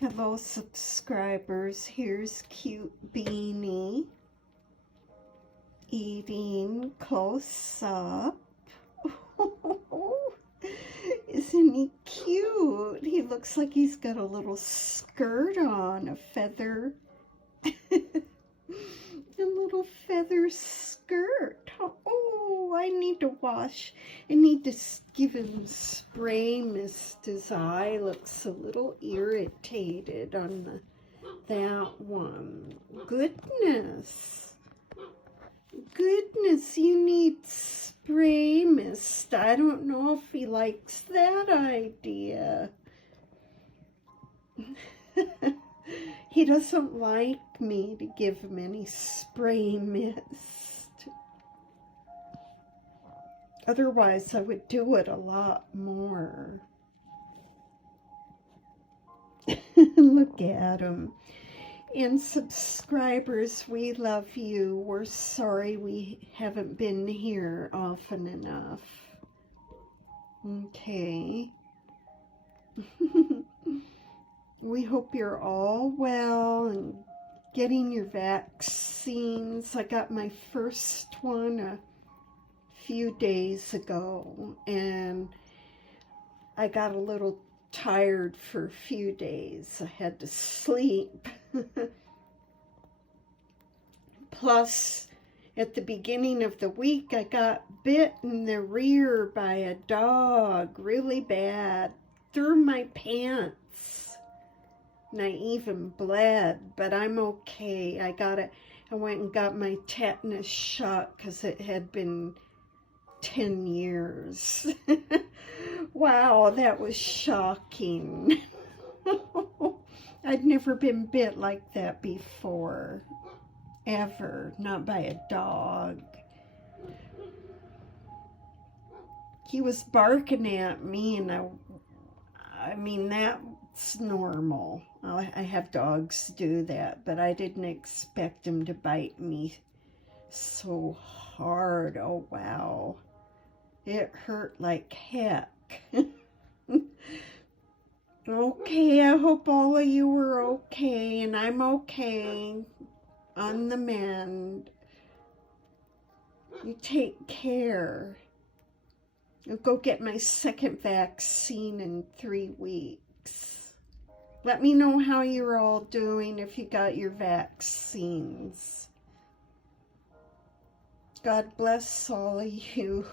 Hello, subscribers. Here's cute Beanie eating close up. Isn't he cute? He looks like he's got a little skirt on, a feather. A little feather skirt. Oh, I need to wash. I need to give him spray mist. His eye looks a little irritated on that one. Goodness. Goodness, you need spray mist. I don't know if he likes that idea. He doesn't like me to give him any spray mist. Otherwise, I would do it a lot more. Look at him. And subscribers, we love you. We're sorry we haven't been here often enough. Okay. We hope you're all well and getting your vaccines. I got my first one a few days ago, and I got a little tired for a few days. I had to sleep. Plus, at the beginning of the week, I got bit in the rear by a dog really bad, through my pants. And I even bled, but I'm okay. I went and got my tetanus shot because it had been 10 years. Wow, that was shocking. I'd never been bit like that before, ever, not by a dog. He was barking at me, and I mean, that's normal. I have dogs do that, but I didn't expect him to bite me so hard. Oh, wow. It hurt like heck. Okay, I hope all of you are okay, and I'm okay, on the mend. You take care. I'll go get my second vaccine in 3 weeks. Let me know how you're all doing if you got your vaccines. God bless all of you.